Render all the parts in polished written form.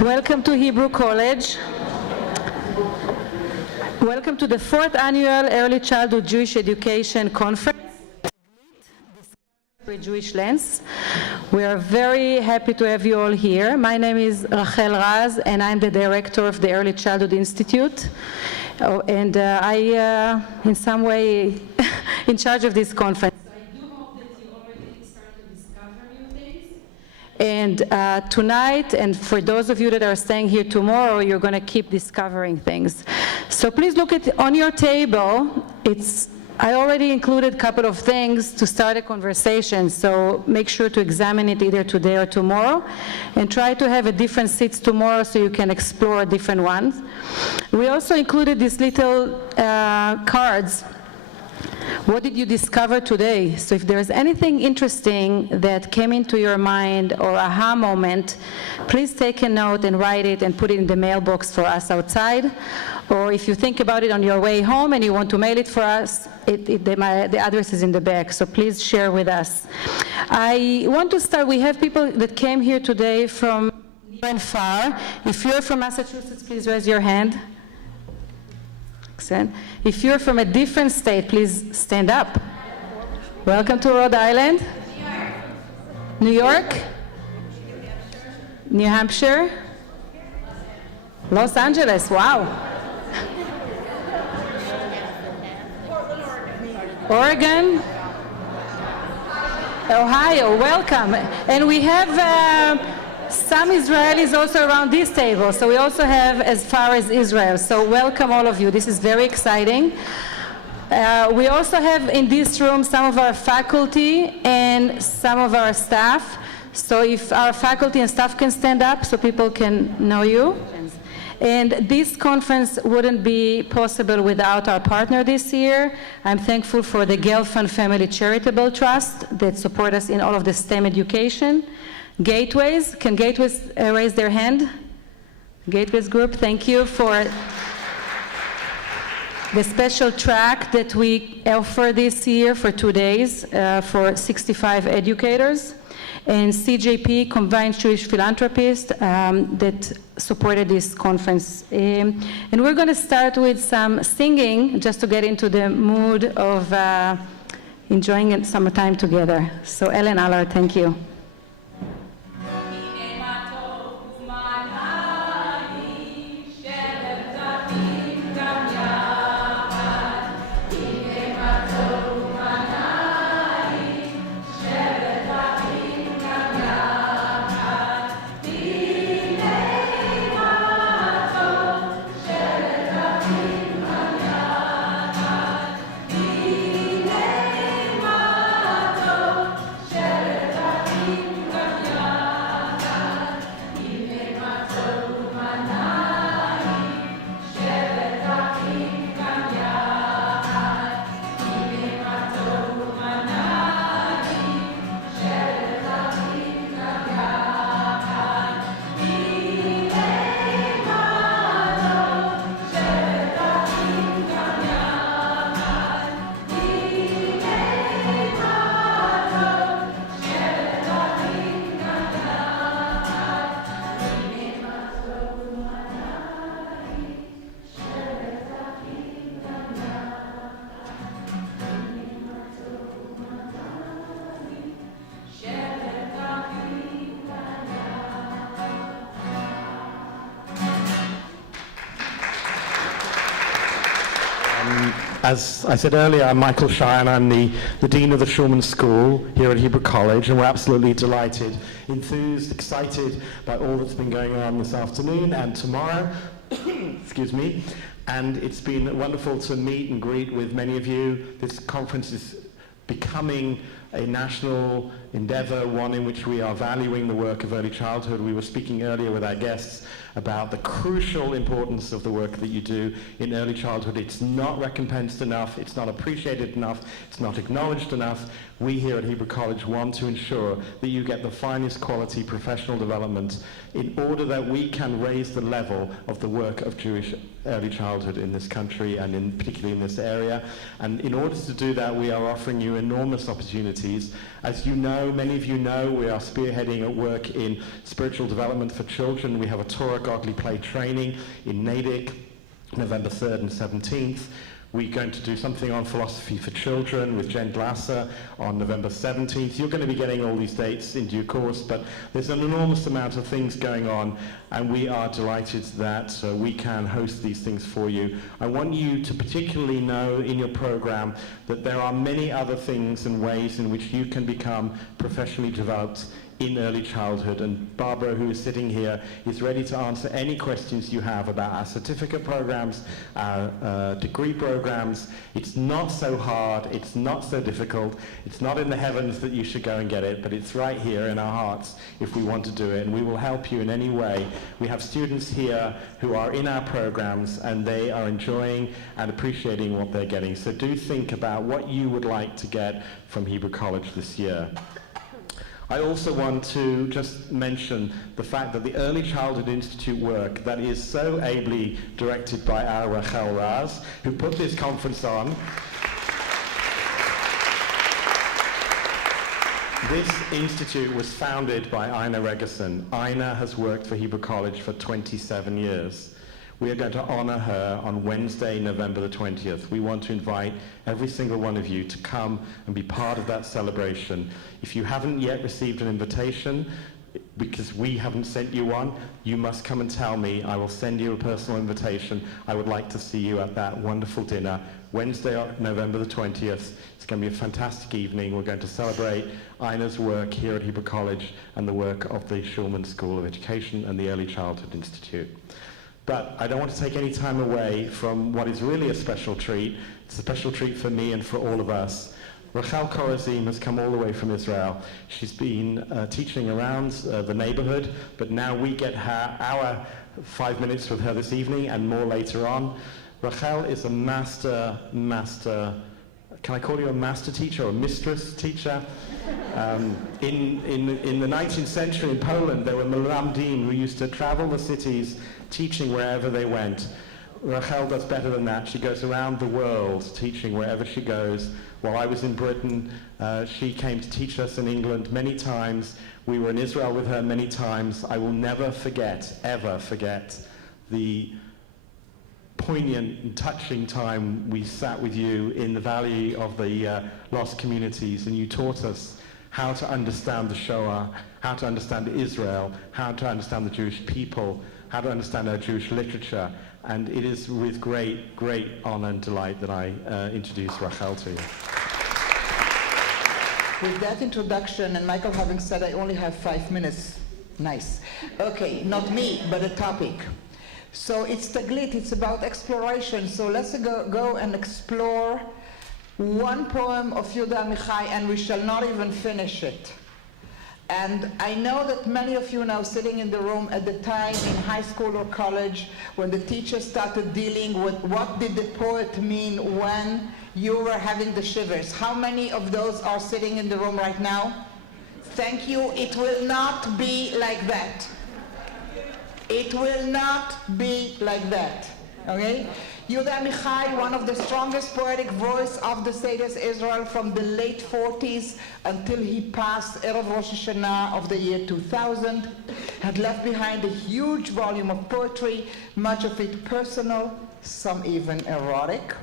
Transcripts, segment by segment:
Welcome to Hebrew College. Welcome to the 4th Annual Early Childhood Jewish Education Conference for Jewish Lens. We are very happy to have you all here. My name is Rachel Raz, and I'm the director of the Early Childhood Institute. I, in some way, in charge of this conference. And tonight, and for those of you that are staying here tomorrow, you're going to keep discovering things. So please look on your table. I already included a couple of things to start a conversation, so make sure to examine it either today or tomorrow, and try to have a different seats tomorrow so you can explore different ones. We also included these little cards. What did you discover today? So if there's anything interesting that came into your mind or aha moment, please take a note and write it and put it in the mailbox for us outside. Or if you think about it on your way home and you want to mail it for us, the address is in the back, so please share with us. I want to start, we have people that came here today from near and far. If you're from Massachusetts, please raise your hand. If you're from a different state, please stand up. Welcome to Rhode Island. New York. New Hampshire. Los Angeles, wow. Oregon. Ohio, welcome. And we have some Israelis also around this table, so we also have as far as Israel. So welcome all of you. This is very exciting. We also have in this room some of our faculty and some of our staff. So if our faculty and staff can stand up so people can know you. And this conference wouldn't be possible without our partner this year. I'm thankful for the Gelfand Family Charitable Trust that support us in all of the STEM education. Gateways, can Gateways raise their hand? Gateways group, thank you for the special track that we offer this year for 2 days for 65 educators. And CJP, Combined Jewish Philanthropists, that supported this conference. And we're going to start with some singing just to get into the mood of enjoying some time together. So Ellen Allard, thank you. As I said earlier, I'm Michael Shire, and I'm the Dean of the Schulman School here at Hebrew College, and we're absolutely delighted, enthused, excited by all that's been going on this afternoon and tomorrow. Excuse me. And it's been wonderful to meet and greet with many of you. This conference is becoming a national endeavor, one in which we are valuing the work of early childhood. We were speaking earlier with our guests about the crucial importance of the work that you do in early childhood. It's not recompensed enough, it's not appreciated enough, it's not acknowledged enough. We here at Hebrew College want to ensure that you get the finest quality professional development in order that we can raise the level of the work of Jewish early childhood in this country and particularly in this area. And in order to do that, we are offering you enormous opportunities. As you know, know, many of you know, we are spearheading a work in spiritual development for children. We have a Torah Godly Play training in Natick, November 3rd and 17th. We're going to do something on philosophy for children with Jen Glasser on November 17th. You're going to be getting all these dates in due course, but there's an enormous amount of things going on, and we are delighted that we can host these things for you. I want you to particularly know in your program that there are many other things and ways in which you can become professionally developed in early childhood, and Barbara, who is sitting here, is ready to answer any questions you have about our certificate programs, our degree programs. It's not so hard, it's not so difficult, it's not in the heavens that you should go and get it, but it's right here in our hearts if we want to do it, and we will help you in any way. We have students here who are in our programs, and they are enjoying and appreciating what they're getting. So do think about what you would like to get from Hebrew College this year. I also want to just mention the fact that the Early Childhood Institute work that is so ably directed by our Rachel Raz, who put this conference on. This institute was founded by Ina Regerson. Ina has worked for Hebrew College for 27 years. We are going to honor her on Wednesday, November the 20th. We want to invite every single one of you to come and be part of that celebration. If you haven't yet received an invitation, because we haven't sent you one, you must come and tell me. I will send you a personal invitation. I would like to see you at that wonderful dinner, Wednesday, November the 20th. It's going to be a fantastic evening. We're going to celebrate Ina's work here at Hebrew College and the work of the Schulman School of Education and the Early Childhood Institute. But I don't want to take any time away from what is really a special treat. It's a special treat for me and for all of us. Rachel Korazim has come all the way from Israel. She's been teaching around the neighborhood, but now we get our 5 minutes with her this evening and more later on. Rachel is a master, can I call you a master teacher or a mistress teacher? In the 19th century in Poland, there were Melamdim who used to travel the cities teaching wherever they went. Rachel does better than that. She goes around the world teaching wherever she goes. While I was in Britain, she came to teach us in England many times. We were in Israel with her many times. I will never forget, ever forget, the poignant and touching time we sat with you in the Valley of the Lost Communities, and you taught us how to understand the Shoah, how to understand Israel, how to understand the Jewish people, how to understand our Jewish literature. And it is with great, great honor and delight that I introduce Rachel to you. With that introduction, and Michael having said I only have 5 minutes, nice. Okay, not me, but a topic. So it's Taglit, it's about exploration. So let's go and explore one poem of Yehuda Amichai, and we shall not even finish it. And I know that many of you now sitting in the room at the time in high school or college when the teacher started dealing with what did the poet mean when you were having the shivers. How many of those are sitting in the room right now? Thank you. It will not be like that. It will not be like that. Okay? Yehuda Amichai, one of the strongest poetic voice of the State of Israel from the late 40s until he passed Erev Rosh Hashanah of the year 2000, had left behind a huge volume of poetry, much of it personal, some even erotic,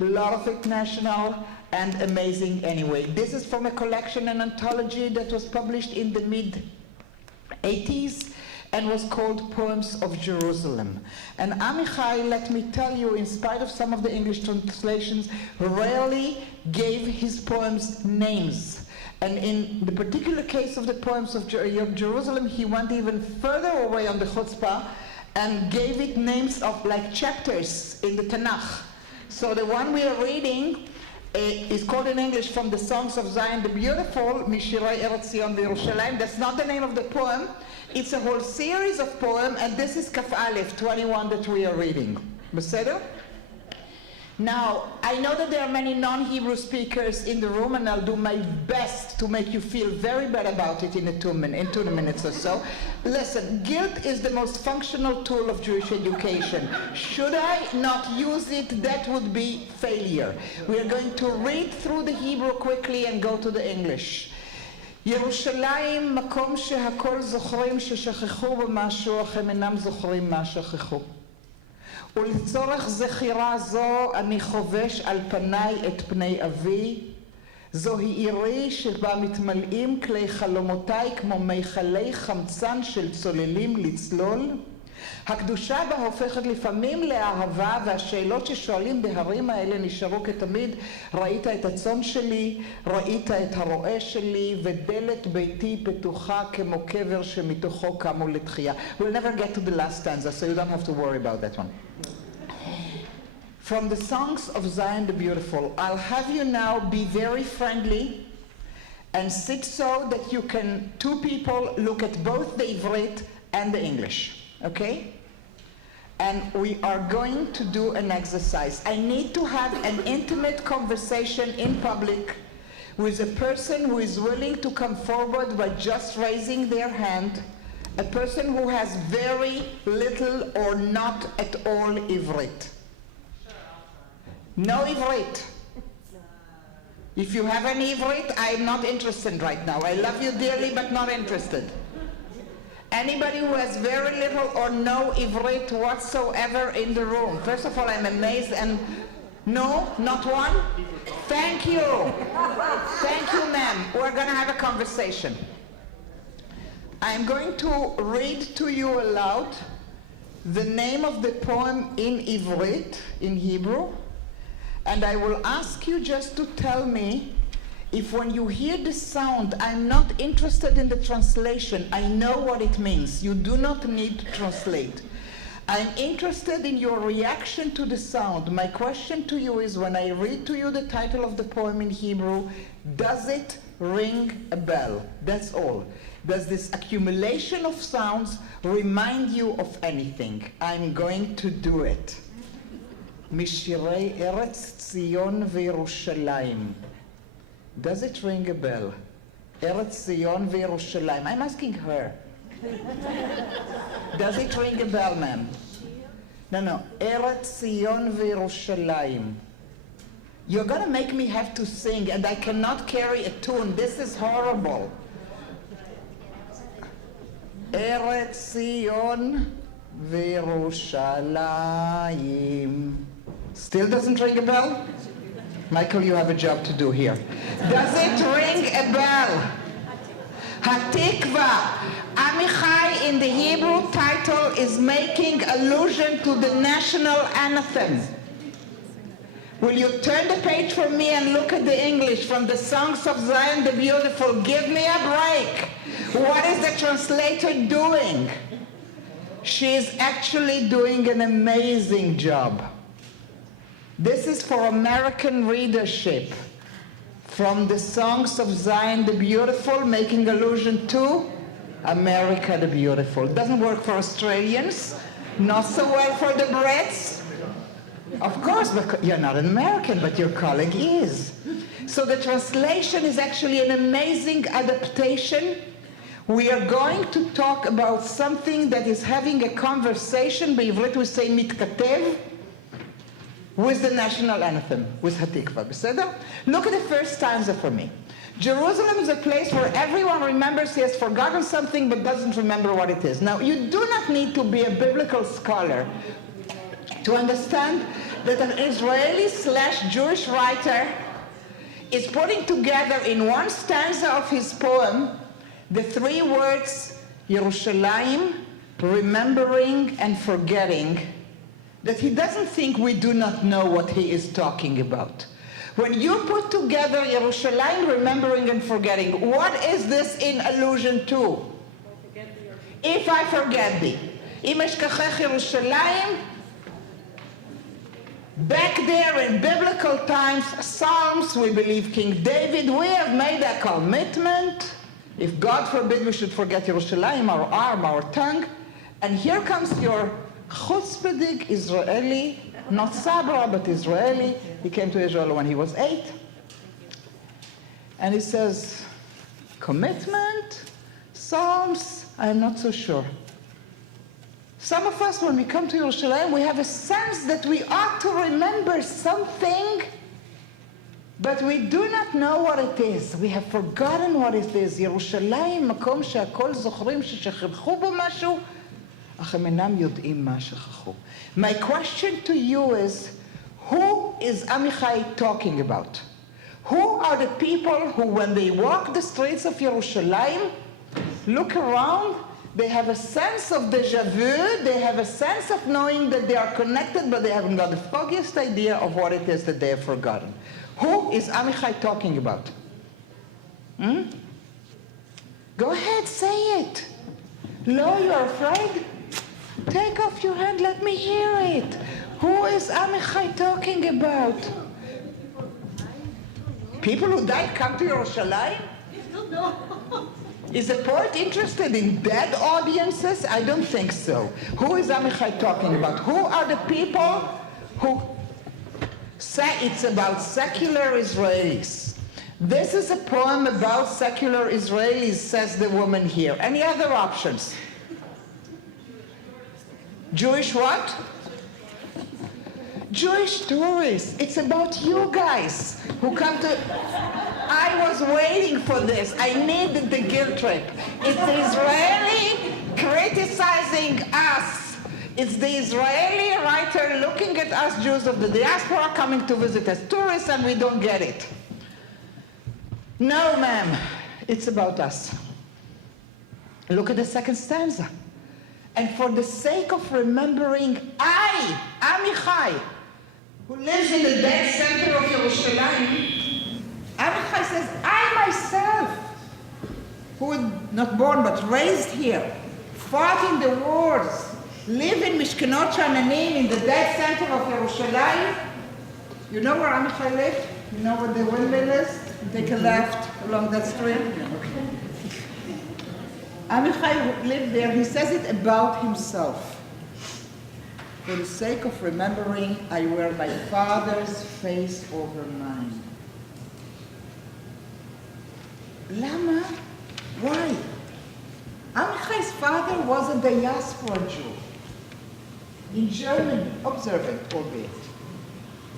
a lot of it national, and amazing anyway. This is from a collection, an anthology that was published in the mid-80s, and was called Poems of Jerusalem. And Amichai, let me tell you, in spite of some of the English translations, rarely gave his poems names. And in the particular case of the Poems of Jerusalem, he went even further away on the chutzpah and gave it names of like chapters in the Tanakh. So the one we are reading is called in English From the Songs of Zion the Beautiful, Mishirei Eretz Zion v'Yerushalayim. That's not the name of the poem. It's a whole series of poems, and this is Kaf Aleph 21 that we are reading. Beseder? Now, I know that there are many non-Hebrew speakers in the room, and I'll do my best to make you feel very bad about it in 2 minutes or so. Listen, guilt is the most functional tool of Jewish education. Should I not use it, that would be failure. We are going to read through the Hebrew quickly and go to the English. ירושלים, מקום שהכל זוכרים ששכחו במשהו, אך הם אינם זוכרים מה שכחו. ולצורך זכירה זו אני חובש על פניי את פני אבי. זוהי עירי שבה מתמלאים כלי חלומותיי כמו מיכלי חמצן של צוללים לצלול. הקדושה בה הופכת לפעמים לאהבה, והשאלות ששואלים בהרים האלה נשארו כתמיד. ראית את הצאן שלי, ראית את הרועה שלי, ודלת ביתי פתוחה כמו קבר שמתוכו קמו לתחייה. We'll never get to the last stanza, so you don't have to worry about that one. From the songs of Zion the Beautiful, I'll have you now be very friendly and sit so that you can, two people, look at both the Ivrit and the English, okay? And we are going to do an exercise. I need to have an intimate conversation in public with a person who is willing to come forward by just raising their hand, a person who has very little or not at all Ivrit. No Ivrit. If you have any Ivrit, I'm not interested right now. I love you dearly, but not interested. Anybody who has very little or no Ivrit whatsoever in the room? First of all, I'm amazed, and no, not one? Thank you. Thank you, ma'am. We're going to have a conversation. I'm going to read to you aloud the name of the poem in Ivrit, in Hebrew, and I will ask you just to tell me if when you hear the sound, I'm not interested in the translation. I know what it means. You do not need to translate. I'm interested in your reaction to the sound. My question to you is, when I read to you the title of the poem in Hebrew, does it ring a bell? That's all. Does this accumulation of sounds remind you of anything? I'm going to do it. משירי ארץ ציון וירושלים. Does it ring a bell? ארץ ציון וירושלים. I'm asking her. Does it ring a bell, ma'am? No. ארץ ציון וירושלים. You're going to make me have to sing, and I cannot carry a tune. This is horrible. ארץ ציון וירושלים. Still doesn't ring a bell? Michael, you have a job to do here. Does it ring a bell? Hatikva. Amichai in the Hebrew title is making allusion to the national anthem. Will you turn the page for me and look at the English from the Songs of Zion the Beautiful? Give me a break. What is the translator doing? She is actually doing an amazing job. This is for American readership. From the Songs of Zion the Beautiful, making allusion to America the Beautiful. Doesn't work for Australians, not so well for the Brits. Of course, because you're not an American, but your colleague is. So the translation is actually an amazing adaptation. We are going to talk about something that is having a conversation, בעברית we say מתכתב, with the national anthem, with Hatikva. בסדר? Look at the first stanza for me. Jerusalem is a place where everyone remembers he has forgotten something but doesn't remember what it is. Now, you do not need to be a biblical scholar to understand that an Israeli/Jewish writer is putting together in one stanza of his poem the three words Yerushalayim, remembering and forgetting, that he doesn't think we do not know what he is talking about. When you put together Yerushalayim, remembering and forgetting, what is this in allusion to? If I forget thee. Im eshkachech Yerushalayim. Back there in biblical times, Psalms, we believe King David, we have made a commitment. If God forbid we should forget Yerushalayim, our arm, our tongue. And here comes your chutzpahdik Israeli, not Sabra, but Israeli. He came to Israel when he was 8. And he says, commitment, Psalms, I'm not so sure. Some of us, when we come to Yerushalayim, we have a sense that we ought to remember something But we do not know what it is. We have forgotten what it is. ירושלים, מקום שהכל זוכרים ששכחו בו משהו, אך הם אינם יודעים מה שכחו. My question to you is, who is Amichai talking about? Who are the people who, when they walk the streets of Yerushalayim, look around, they have a sense of déjà vu, they have a sense of knowing that they are connected, but they haven't got the foggiest idea of what it is that they have forgotten. Who is Amichai talking about? Go ahead, say it. Lo, you're afraid? Take off your hand, let me hear it. Who is Amichai talking about? People who died come to Yerushalayim? Is the poet interested in dead audiences? I don't think so. Who is Amichai talking about? Who are the people who say it's about secular Israelis? This is a poem about secular Israelis, says the woman here. Any other options? Jewish what? Jewish tourists. It's about you guys who come to... I was waiting for this. I needed the guilt trip. It's the Israeli criticizing us. It's the Israeli writer looking at us Jews of the diaspora coming to visit as tourists, and we don't get it. No, ma'am. It's about us. Look at the second stanza. And for the sake of remembering, I, Amichai, who lives in the dead center of Yerushalayim, Amichai says, I myself, who was not born but raised here, fought in the wars, live in Mishkenot Sha'ananim in the dead center of Yerushalayim. You know where Amichai lived? You know where the windmill is? Take a left along that street. Okay. Amichai lived there. He says it about himself. For the sake of remembering, I wear my father's face over mine. Lama? Why? Amichai's father was a diaspora Jew in Germany, observant albeit.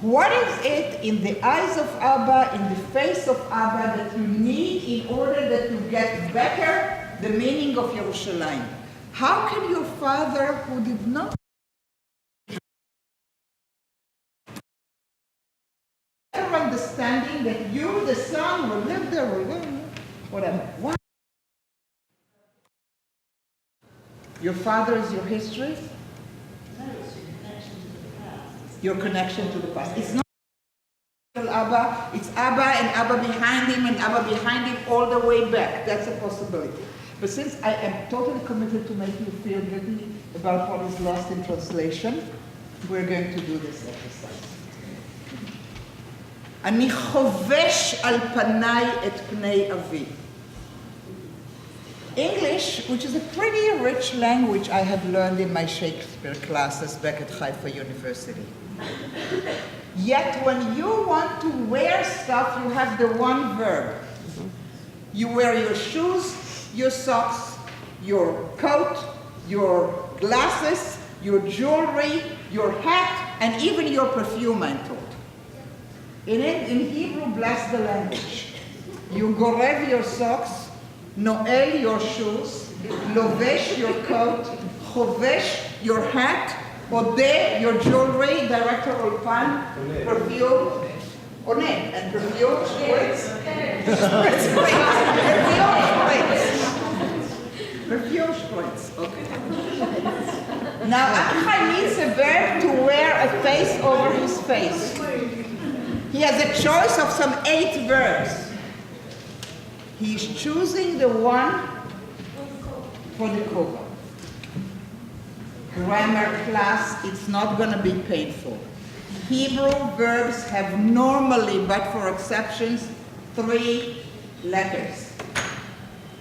What is it in the eyes of Abba, in the face of Abba, that you need in order that you get better the meaning of Yerushalayim? How can your father, who did not understanding that you, the son, will live there, whatever. Why? Your father is your history? No, it's your connection to the past. Your connection to the past. It's not Abba, it's Abba and Abba behind him and Abba behind him all the way back. That's a possibility. But since I am totally committed to make you feel guilty about what is lost in translation, we're going to do this exercise. אני חובש על פניי את פני אבי. English, which is a pretty rich language I have learned in my Shakespeare classes back at Haifa University. Yet when you want to wear stuff, you have the one verb. You wear your shoes, your socks, your coat, your glasses, your jewelry, your hat, and even your perfume, I'm told. In Hebrew, bless the language. You gorev your socks, noel your shoes, lovesh your coat, chovesh your hat, ode your jewelry, director Ulpan, perfume, one, and perfume spritz. Perfume spritz, okay. Now, Amichai needs a verb to wear a face over his face. He has a choice of some 8 verbs. He's choosing the one for the kova. Grammar class, it's not going to be painful. Hebrew verbs have normally, but for exceptions, 3 letters.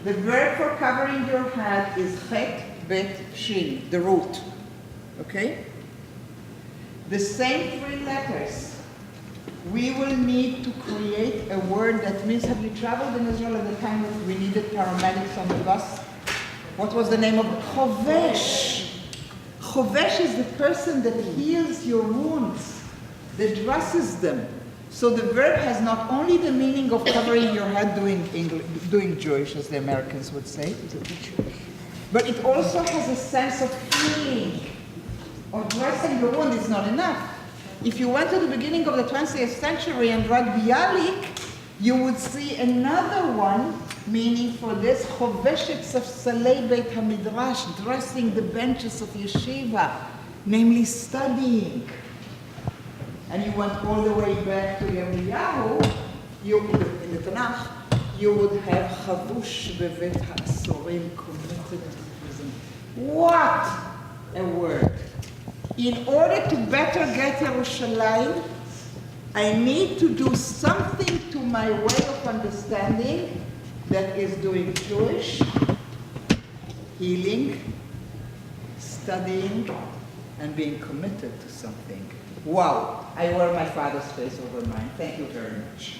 The verb for covering your head is chet, bet, shin, the root. Okay? The same 3 letters we will need to create a word that means, have you traveled in Israel at the time that we needed paramedics on the bus? What was the name of it? Chovesh. Chovesh is the person that heals your wounds, that dresses them. So the verb has not only the meaning of covering your head doing Jewish, as the Americans would say, but it also has a sense of healing. Or dressing the wound is not enough. If you went to the beginning of the 20th century and read Bialik, you would see another one, meaning for this, Choveshet of Salei Beit HaMidrash, dressing the benches of yeshiva, namely studying. And you went all the way back to Yirmiyahu, in the Tanakh, you would have Chavush Bevet HaAsorim, committed to prison. What a word! In order to better get Yerushalayim, I need to do something to my way of understanding that is doing Jewish, healing, studying, and being committed to something. Wow, I wear my father's face over mine. Thank you very much.